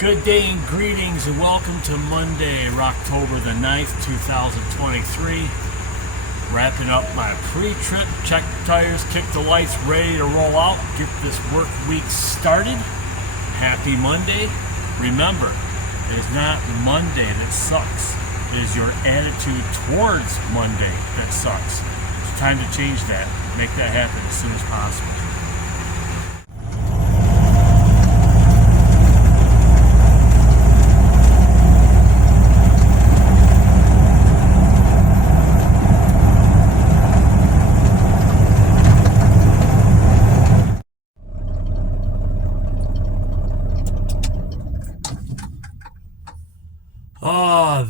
Good day and greetings and welcome to Monday, October the 9th, 2023. Wrapping up my pre-trip, check tires, kick the lights, ready to roll out, get this work week started. Happy Monday. Remember, it is not Monday that sucks. It is your attitude towards Monday that sucks. It's time to change that. Make that happen as soon as possible.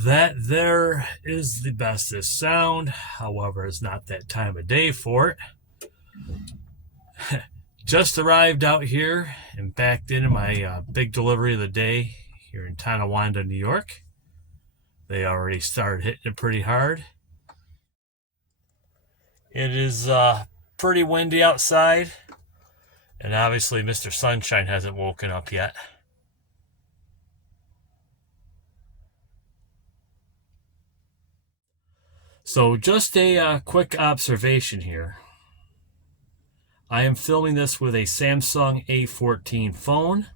That there is the bestest sound. However, it's not that time of day for it. Just arrived out here and backed into my big delivery of the day here in Tonawanda, New York. They already started hitting it pretty hard. It is pretty windy outside, and obviously Mr. Sunshine hasn't woken up yet. So just a quick observation here. I am filming this with a Samsung A14 phone.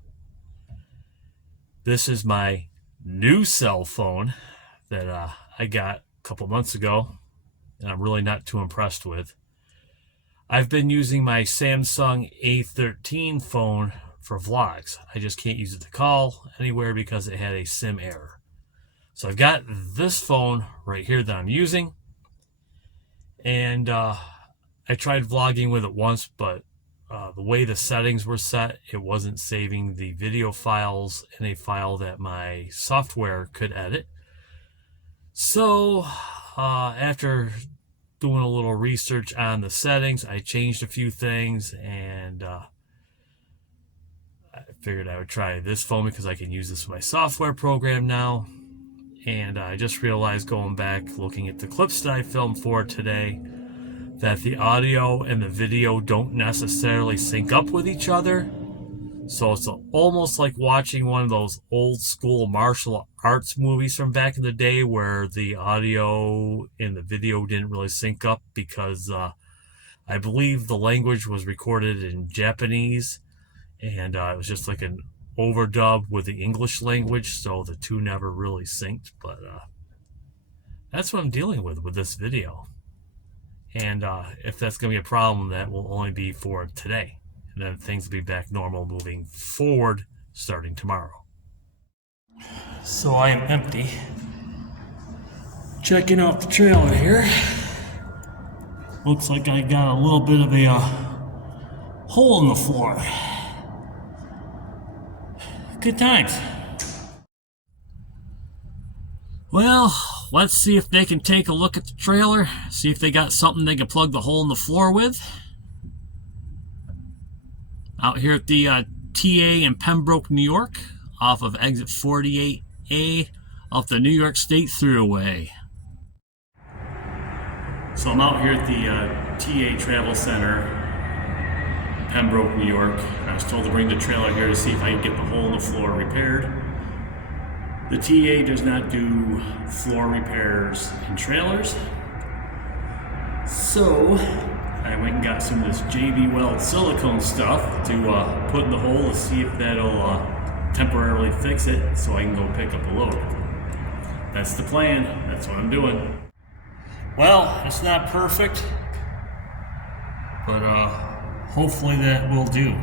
This is my new cell phone that I got a couple months ago, and I'm really not too impressed with. I've been using my Samsung A13 phone for vlogs. I just can't use it to call anywhere because it had a SIM error. So I've got this phone right here that I'm using. And I tried vlogging with it once, but the way the settings were set, it wasn't saving the video files in a file that my software could edit. So after doing a little research on the settings, I changed a few things, and I figured I would try this phone because I can use this with my software program now. And I just realized, going back, looking at the clips that I filmed for today, that the audio and the video don't necessarily sync up with each other. So it's almost like watching one of those old school martial arts movies from back in the day where the audio and the video didn't really sync up because I believe the language was recorded in Japanese, and it was just like an overdub with the English language, so the two never really synced. But that's what I'm dealing with this video, and if that's gonna be a problem, that will only be for today, and then things will be back normal moving forward starting tomorrow. So I am empty, checking out the trailer here. Looks like I got a little bit of a hole in the floor. Good times. Well, let's see if they can take a look at the trailer, see if they got something they can plug the hole in the floor with. Out here at the TA in Pembroke, New York, off of exit 48A off the New York State Thruway. So I'm out here at the TA Travel Center, Pembroke, New York. I was told to bring the trailer here to see if I can get the hole in the floor repaired. The TA does not do floor repairs in trailers. So I went and got some of this JB Weld silicone stuff to put in the hole to see if that'll temporarily fix it so I can go pick up a load. That's the plan. That's what I'm doing. Well, it's not perfect, but hopefully that will do.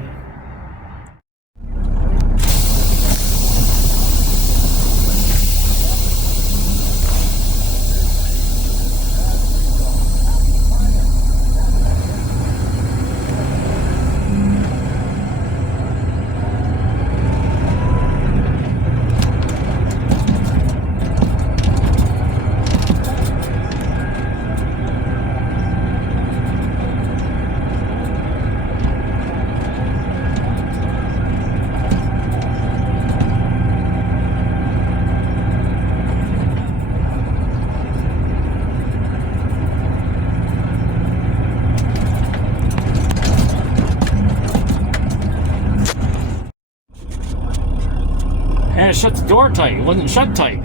trying to shut the door tight. It wasn't shut tight.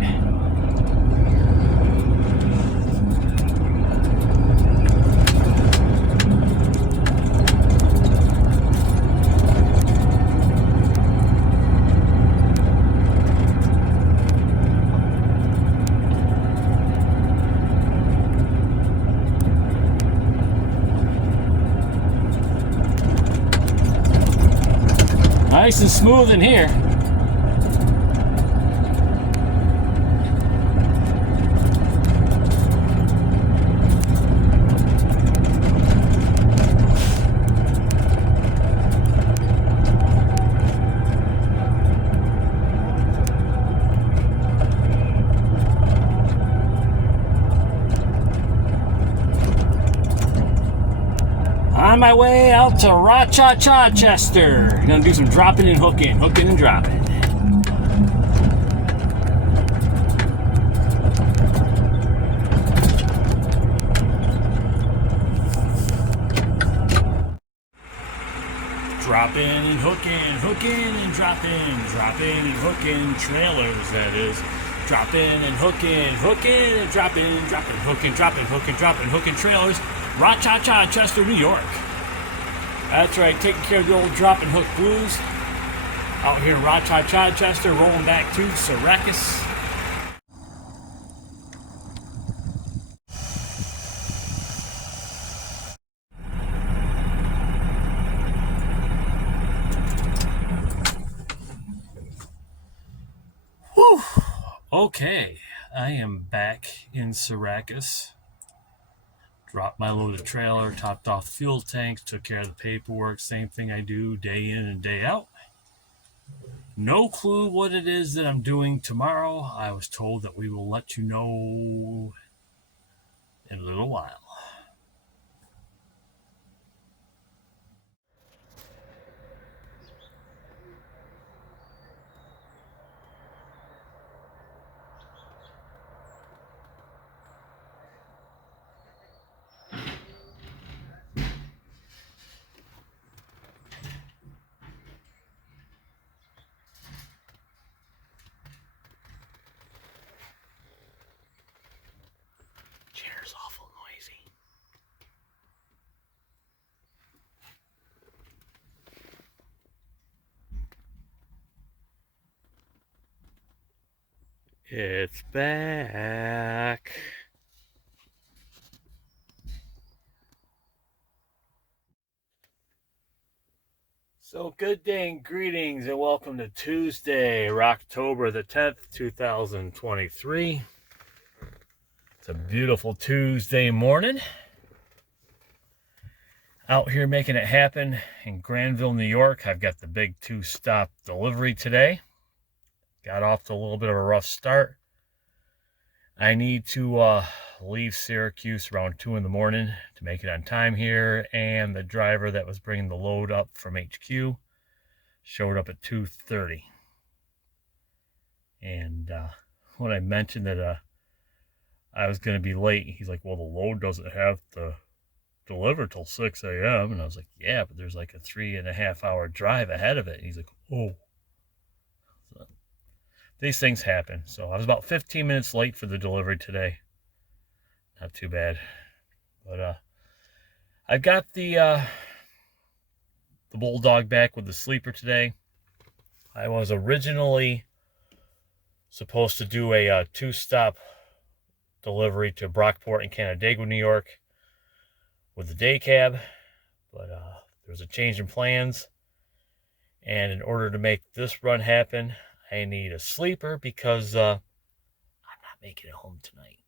Nice and smooth in here. On my way out to Rochester. Gonna do some dropping and hooking and dropping. Dropping and hooking and dropping and hooking trailers, that is. Dropping and hooking and dropping, hooking trailers. Rochester, New York. That's right, taking care of the old drop and hook blues. Out here in Rochester, rolling back to Syracuse. Whew. Okay, I am back in Syracuse. Dropped my loaded trailer, topped off the fuel tanks, took care of the paperwork, same thing I do day in and day out. No clue what it is that I'm doing tomorrow. I was told that we will let you know in a little while. Chair's awful noisy. It's back. So good day and greetings and welcome to Tuesday, October the 10th, 2023. It's a beautiful Tuesday morning. Out here making it happen in Granville, New York. I've got the big 2-stop delivery today. Got off to a little bit of a rough start. I need to leave Syracuse around 2 in the morning to make it on time here. And the driver that was bringing the load up from HQ showed up at 2:30. And when I mentioned that I was going to be late, he's like, well, the load doesn't have to deliver till 6 a.m. And I was like, yeah, but there's like a 3.5-hour drive ahead of it. And he's like, oh. So, these things happen. So I was about 15 minutes late for the delivery today. Not too bad. But I've got the Bulldog back with the sleeper today. I was originally supposed to do a 2-stop delivery to Brockport and Canandaigua, New York with the day cab, but there was a change in plans, and in order to make this run happen, I need a sleeper because I'm not making it home tonight.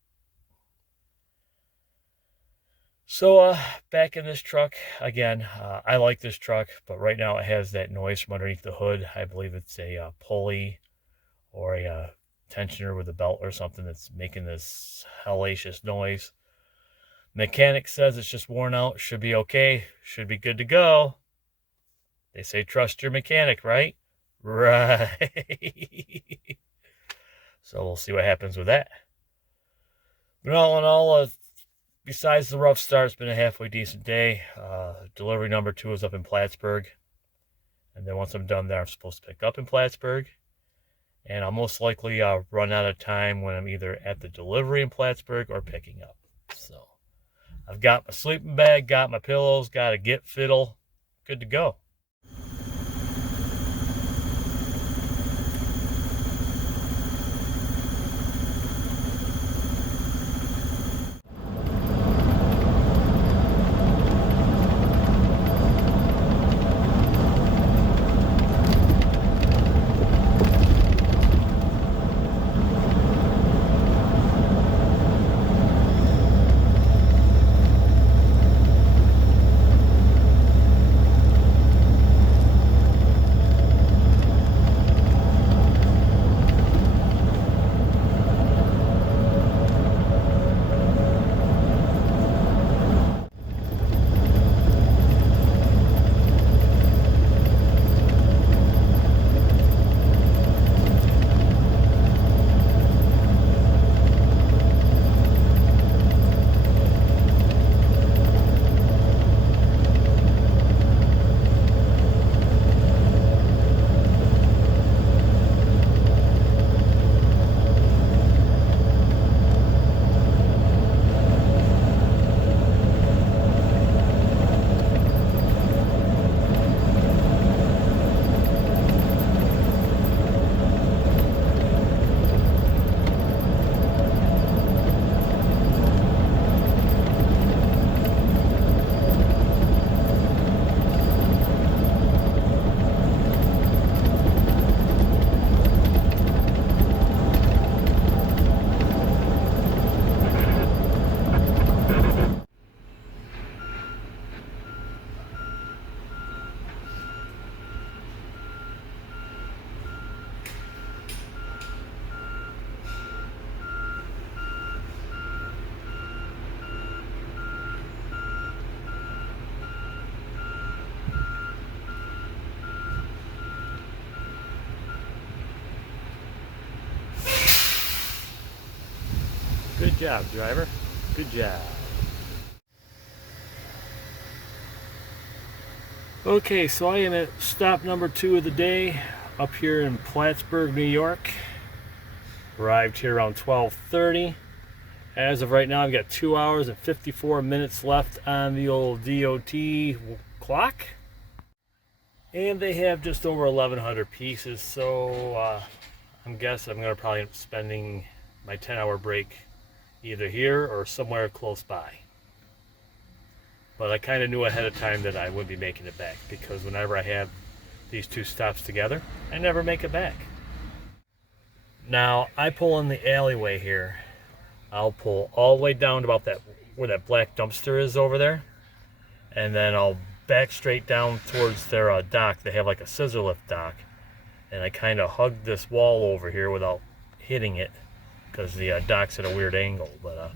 So back in this truck again. I like this truck, but right now it has that noise from underneath the hood. I believe it's a pulley or a tensioner with a belt or something that's making this hellacious noise. Mechanic says it's just worn out, should be okay, should be good to go. They say trust your mechanic, right? Right. So we'll see what happens with that. But all in all, besides the rough start, it's been a halfway decent day. Delivery number 2 is up in Plattsburgh. And then once I'm done there, I'm supposed to pick up in Plattsburgh. And I'll most likely run out of time when I'm either at the delivery in Plattsburgh or picking up. So I've got my sleeping bag, got my pillows, got a get fiddle, good to go. Good job, driver. Good job. Okay, so I am at stop number 2 of the day up here in Plattsburgh, New York. Arrived here around 12:30. As of right now, I've got 2 hours and 54 minutes left on the old DOT clock. And they have just over 1,100 pieces, so I'm guessing I'm going to probably end up spending my 10-hour break either here or somewhere close by. But I kind of knew ahead of time that I wouldn't be making it back, because whenever I have these two stops together, I never make it back. Now, I pull in the alleyway here. I'll pull all the way down to about that where that black dumpster is over there, and then I'll back straight down towards their dock. They have like a scissor lift dock, and I kind of hug this wall over here without hitting it, because the dock's at a weird angle. But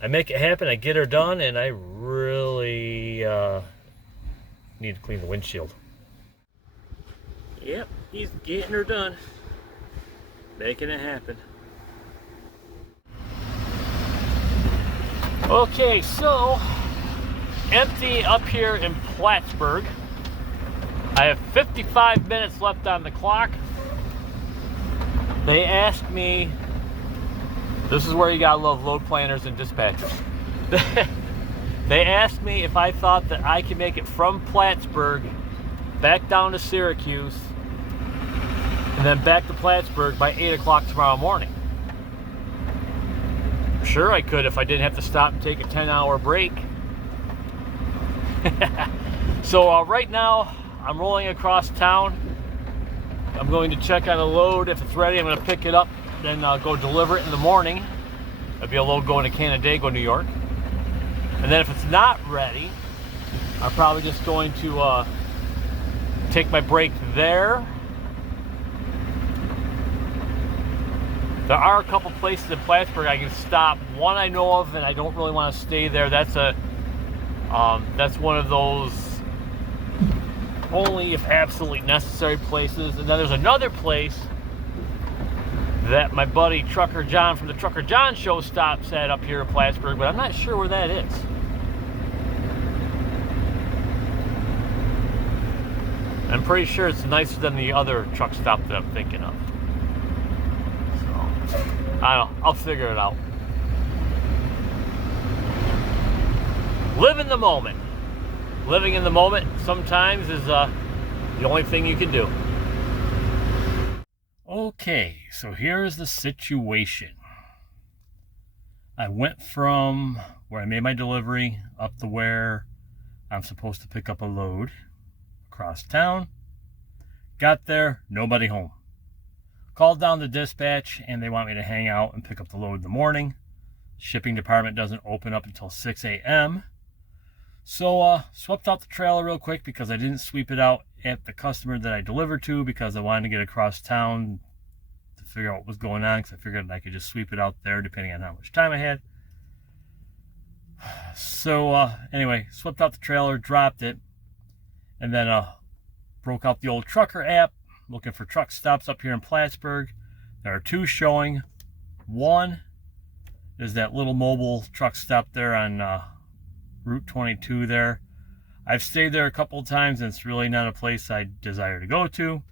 I make it happen. I get her done, and I really need to clean the windshield. Yep, he's getting her done. Making it happen. Okay, so empty up here in Plattsburgh. I have 55 minutes left on the clock. They asked me, this is where you gotta love load planners and dispatchers. They asked me if I thought that I could make it from Plattsburgh back down to Syracuse and then back to Plattsburgh by 8 o'clock tomorrow morning. Sure, I could if I didn't have to stop and take a 10-hour break. So right now, I'm rolling across town. I'm going to check on a load. If it's ready, I'm going to pick it up, then go deliver it in the morning. That'll be a load going to Canandaigua, New York. And then if it's not ready, I'm probably just going to take my break there. There are a couple places in Plattsburgh I can stop. One I know of, and I don't really want to stay there. That's one of those only if absolutely necessary places. And then there's another place that my buddy Trucker John from the Trucker John Show stops at up here in Plattsburgh, but I'm not sure where that is. I'm pretty sure it's nicer than the other truck stop that I'm thinking of. I don't know. I'll figure it out. Live in the moment. Living in the moment sometimes is the only thing you can do. Okay, so here's the situation. I went from where I made my delivery up to where I'm supposed to pick up a load across town. Got there, nobody home. Called down the dispatch and they want me to hang out and pick up the load in the morning. Shipping department doesn't open up until 6 a.m. So swept out the trailer real quick because I didn't sweep it out at the customer that I delivered to because I wanted to get across town to figure out what was going on, because I figured I could just sweep it out there depending on how much time I had. So anyway, swept out the trailer, dropped it, and then broke out the old trucker app, looking for truck stops up here in Plattsburgh. There are two showing. One is that little mobile truck stop there on Route 22 there. I've stayed there a couple of times and it's really not a place I desire to go to.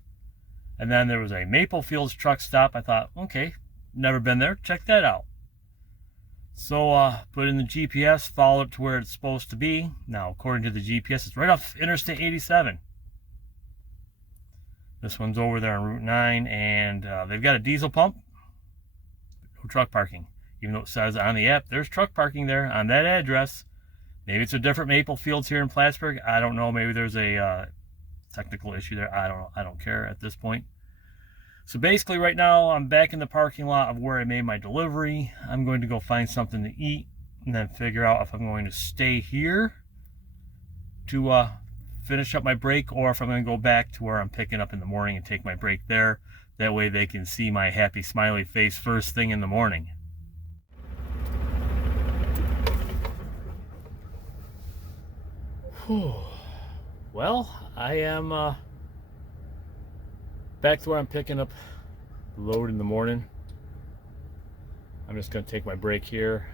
And then there was a Maple Fields truck stop. I thought, okay, never been there, check that out. So put in the GPS, followed it to where it's supposed to be. Now, according to the GPS, it's right off Interstate 87. This one's over there on Route 9, and they've got a diesel pump. No truck parking. Even though it says on the app, there's truck parking there on that address. Maybe it's a different Maple Fields here in Plattsburgh. I don't know. Maybe there's a technical issue there. I don't know. I don't care at this point. So basically right now I'm back in the parking lot of where I made my delivery. I'm going to go find something to eat and then figure out if I'm going to stay here to finish up my break or if I'm going to go back to where I'm picking up in the morning and take my break there. That way they can see my happy smiley face first thing in the morning. Well, I am back to where I'm picking up the load in the morning. I'm just going to take my break here.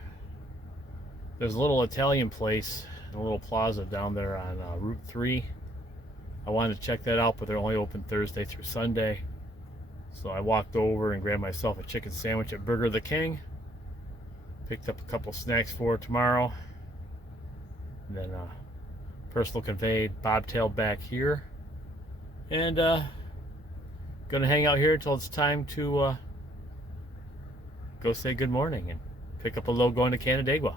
There's a little Italian place, a little plaza down there on Route 3. I wanted to check that out, but they're only open Thursday through Sunday. So I walked over and grabbed myself a chicken sandwich at Burger the King. Picked up a couple snacks for tomorrow. And then personal conveyed bobtail back here. And gonna hang out here until it's time to go say good morning and pick up a load going to Canandaigua.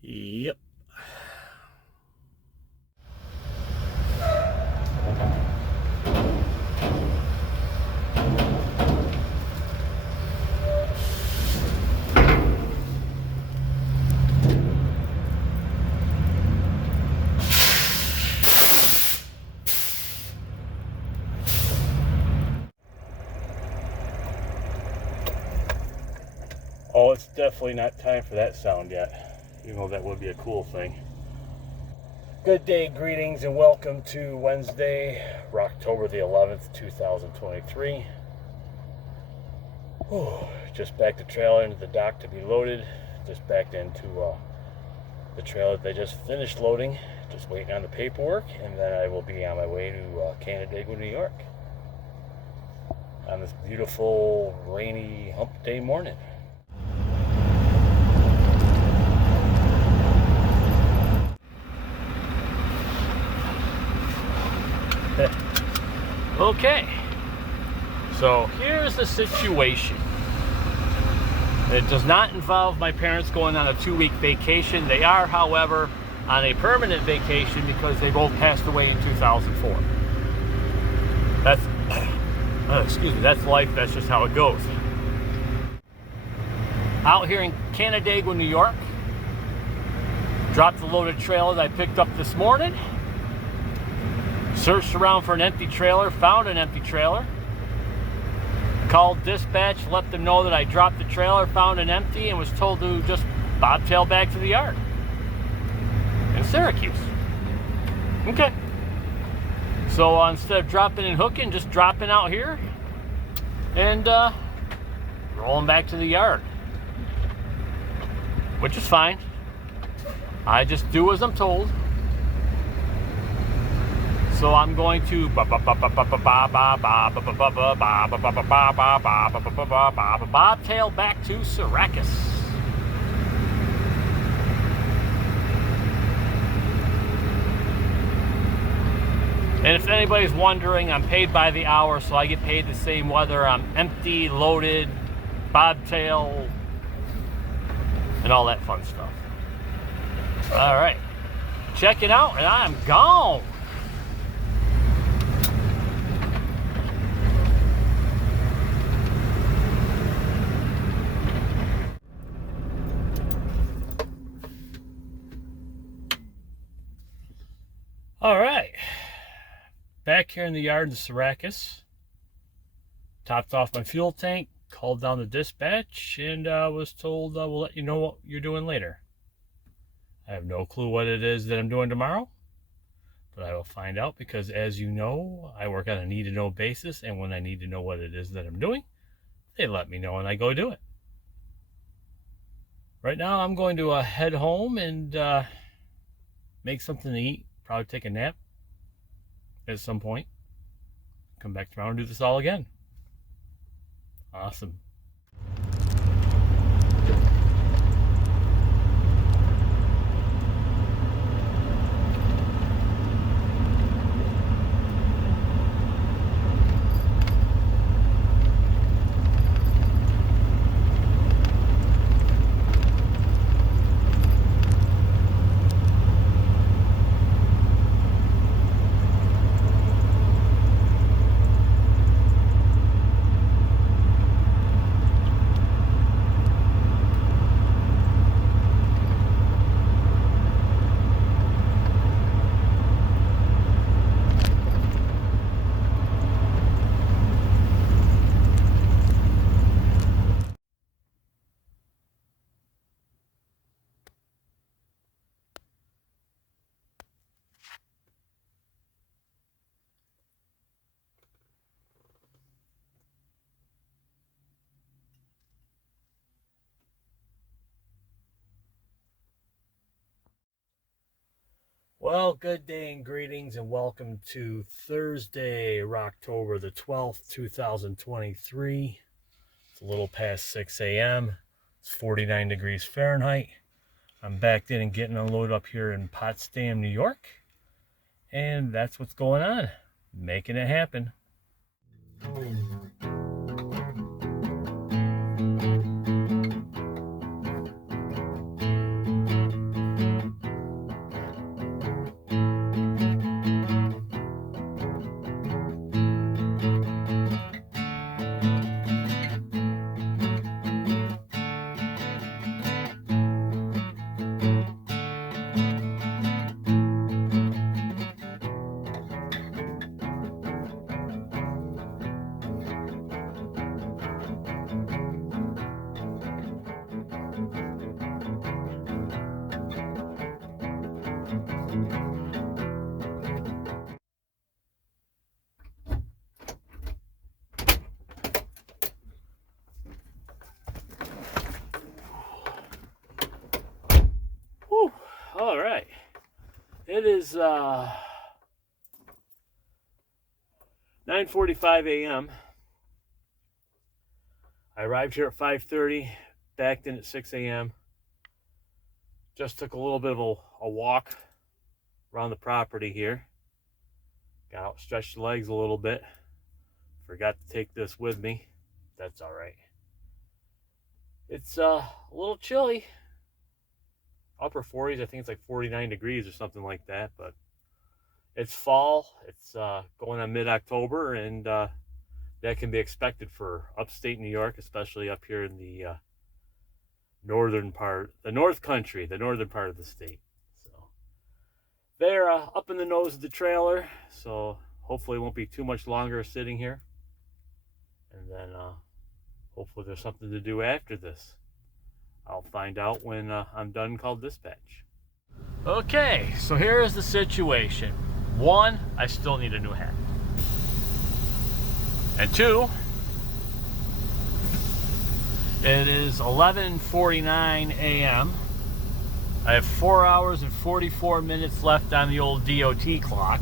Yep. Oh, it's definitely not time for that sound yet, even though that would be a cool thing. Good day, greetings, and welcome to Wednesday, October the 11th, 2023. Just backed the trailer into the dock to be loaded. Just backed into the trailer they just finished loading. Just waiting on the paperwork, and then I will be on my way to Canandaigua, New York on this beautiful, rainy hump day morning. Okay, so here's the situation. It does not involve my parents going on a 2-week vacation. They are, however, on a permanent vacation because they both passed away in 2004. That's, excuse me, that's life. That's just how it goes. Out here in Canandaigua, New York, dropped the loaded trailer that I picked up this morning. Searched around for an empty trailer, found an empty trailer. Called dispatch, let them know that I dropped the trailer, found an empty, and was told to just bobtail back to the yard in Syracuse. Okay. So instead of dropping and hooking, just dropping out here. and rolling back to the yard, which is fine. I just do as I'm told. So I'm going to bobtail back to Syracuse. And if anybody's wondering, I'm paid by the hour, so I get paid the same whether I'm empty, loaded, bobtail, and all that fun stuff. All right, check it out, and I'm gone. All right, back here in the yard in Syracuse. Topped off my fuel tank, called down the dispatch, and was told we'll let you know what you're doing later. I have no clue what it is that I'm doing tomorrow, but I will find out because, as you know, I work on a need-to-know basis, and when I need to know what it is that I'm doing, they let me know and I go do it. Right now, I'm going to head home and make something to eat, probably take a nap at some point. Come back tomorrow and do this all again. Awesome. Well, good day and greetings, and welcome to Thursday, October the 12th, 2023. It's a little past 6 a.m. It's 49 degrees Fahrenheit. I'm backed in and getting unloaded up here in Potsdam, New York. And that's what's going on. Making it happen. Whew. All right. It is 9:45 a.m. I arrived here at 5:30, backed in at 6 a.m. Just took a little bit of a walk around the property here. Got out, stretched the legs a little bit. Forgot to take this with me. That's all right. It's a little chilly. Upper 40s, I think it's like 49 degrees or something like that, but it's fall. It's going on mid-October, and that can be expected for upstate New York, especially up here in the northern part, the northern part of the state. So they're up in the nose of the trailer, so hopefully it won't be too much longer sitting here. And then hopefully there's something to do after this. I'll find out when I'm done, called dispatch. Okay, so here is the situation. One, I still need a new hat. And two, It is 11:49 a.m. I have 4 hours and 44 minutes left on the old DOT clock.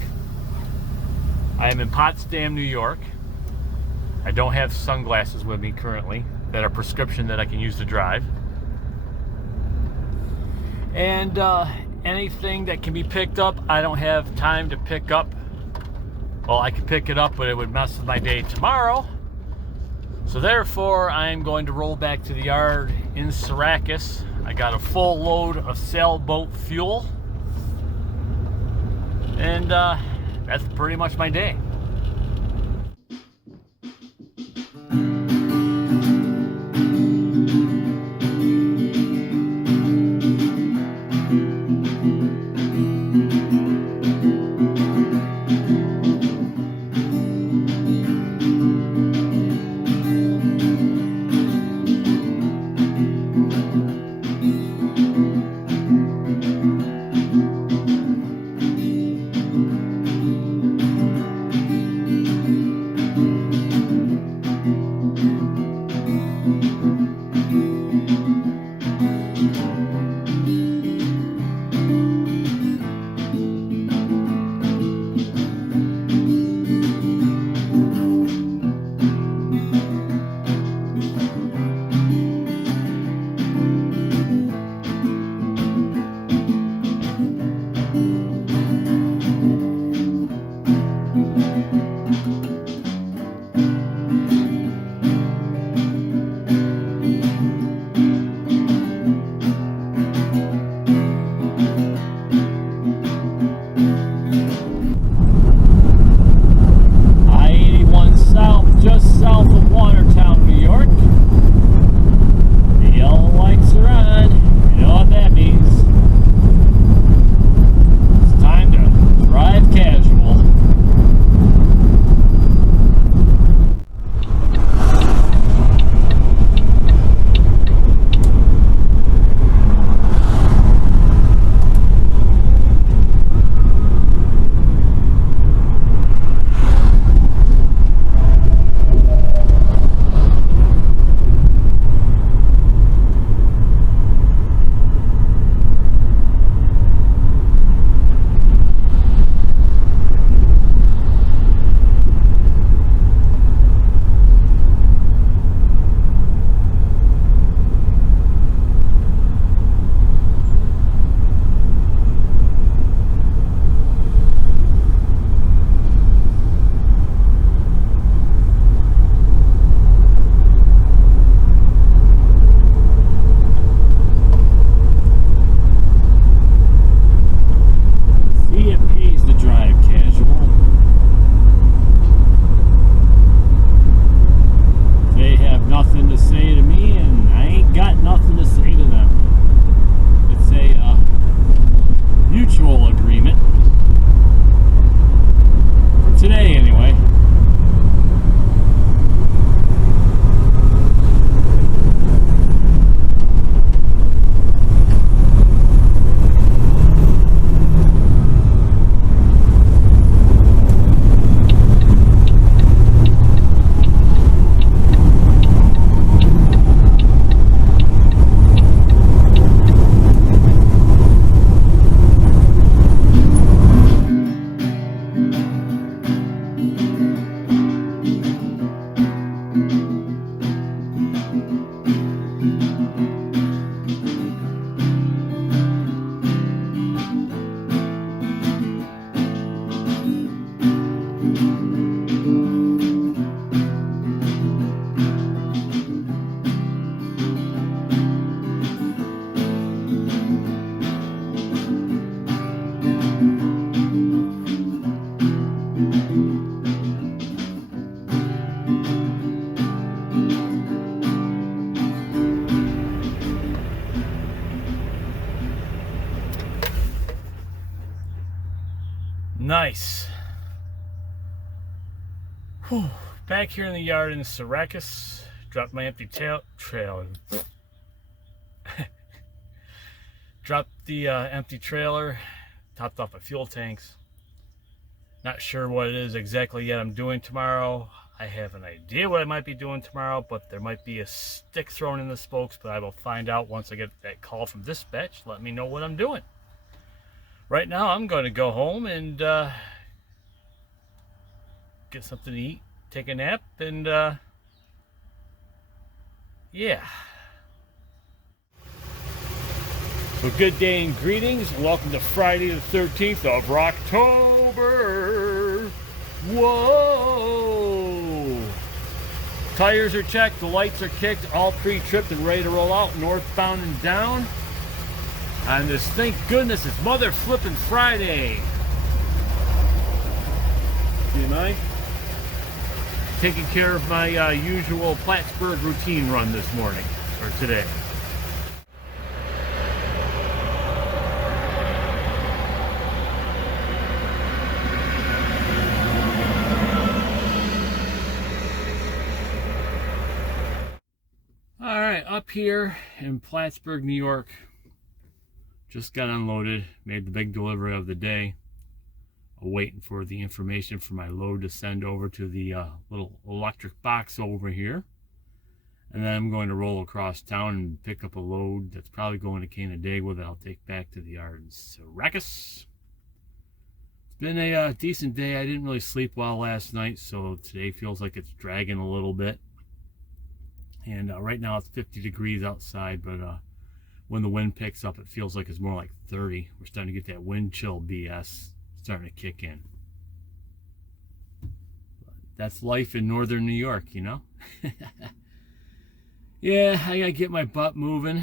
I am in Potsdam, New York. I don't have sunglasses with me currently that are prescription that I can use to drive. And anything that can be picked up, I don't have time to pick up. Well, I could pick it up, but it would mess with my day tomorrow. So therefore, I'm going to roll back to the yard in Syracuse. I got a full load of sailboat fuel. And that's pretty much my day. Nice. Whew. Back here in the yard in Syracuse, dropped my empty trailer. Dropped the empty trailer, topped off my fuel tanks. Not sure what it is exactly yet I'm doing tomorrow. I have an idea what I might be doing tomorrow, but there might be a stick thrown in the spokes, but I will find out once I get that call from dispatch. Let me know what I'm doing. Right now, I'm going to go home and get something to eat, take a nap, and yeah. So good day and greetings, and welcome to Friday the 13th of October. Whoa! Tires are checked, the lights are kicked, all pre-tripped and ready to roll out northbound and down. On this, thank goodness, it's Mother Flippin' Friday. Do you mind? Taking care of my usual Plattsburgh routine run this morning, or today. Alright, up here in Plattsburgh, New York, just got unloaded, made the big delivery of the day. Waiting for the information for my load to send over to the little electric box over here. And then I'm going to roll across town and pick up a load that's probably going to Canandaigua that I'll take back to the yard in Syracuse. It's been a decent day. I didn't really sleep well last night, so today feels like it's dragging a little bit. And right now it's 50 degrees outside, but when the wind picks up, it feels like it's more like 30. We're starting to get that wind chill BS starting to kick in. That's life in northern New York, you know. Yeah, I gotta get my butt moving.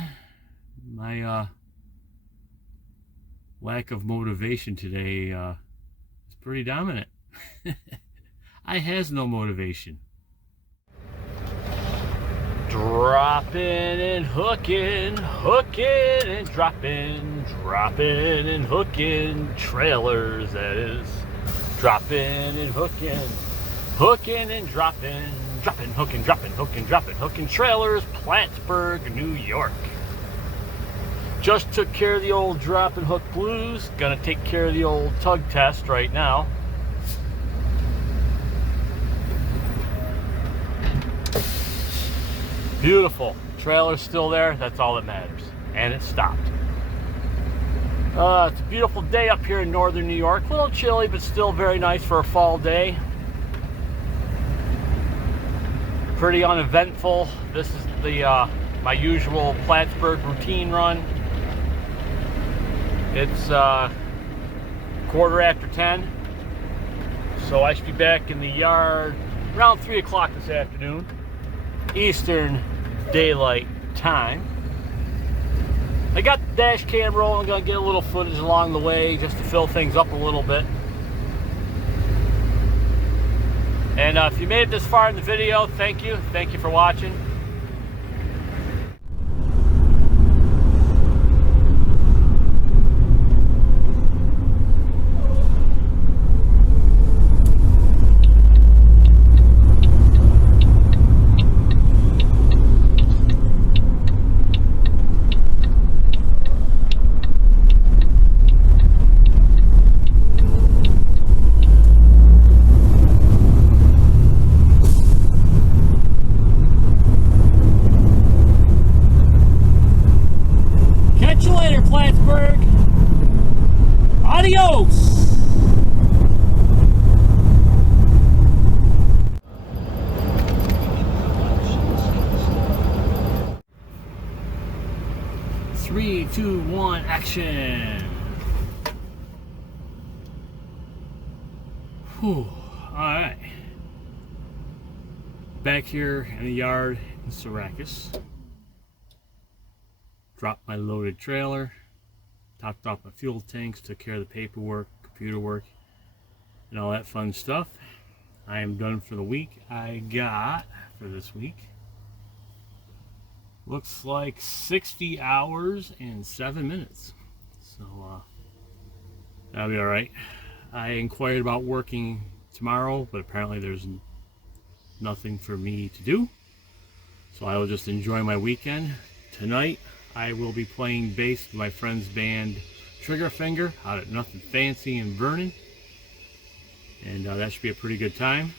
My lack of motivation today is pretty dominant. I has no motivation. Dropping and hooking, hooking and dropping, dropping and hooking trailers, that is. Dropping and hooking, hooking and dropping, dropping, hooking, dropping, hooking, dropping, hooking trailers, Plattsburgh, New York. Just took care of the old drop and hook blues. Gonna take care of the old tug test right now. Beautiful. Trailer's still there. That's all that matters. And it stopped. It's a beautiful day up here in northern New York. A little chilly, but still very nice for a fall day. Pretty uneventful. This is the my usual Plattsburgh routine run. It's 10:15. So I should be back in the yard around 3 o'clock this afternoon. Eastern Daylight Time. I got the dash cam rolling. I'm gonna get a little footage along the way just to fill things up a little bit. And if you made it this far in the video, thank you. Thank you for watching. Plattsburgh. Adios. Three, two, one, action. Whew. All right. Back here in the yard in Syracuse. Dropped my loaded trailer, topped off my fuel tanks, took care of the paperwork, computer work, and all that fun stuff. I am done for the week. I got, for this week, looks like 60 hours and 7 minutes. So, that'll be alright. I inquired about working tomorrow, but apparently there's nothing for me to do. So I will just enjoy my weekend. Tonight, I will be playing bass with my friend's band Triggerfinger out at Nothing Fancy in Vernon. And that should be a pretty good time.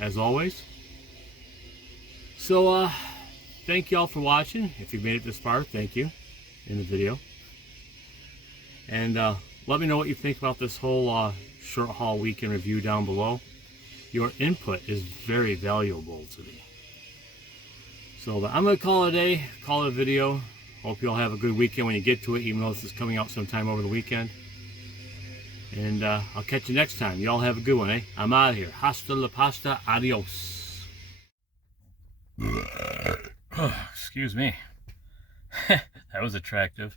as always. So, thank you all for watching. If you've made it this far, thank you in the video. And let me know what you think about this whole short haul weekend review down below. Your input is very valuable to me. So but I'm going to call it a day, call it a video. Hope you all have a good weekend when you get to it, even though this is coming out sometime over the weekend. And I'll catch you next time. You all have a good one, eh? I'm out of here. Hasta la pasta. Adios. Excuse me. That was attractive.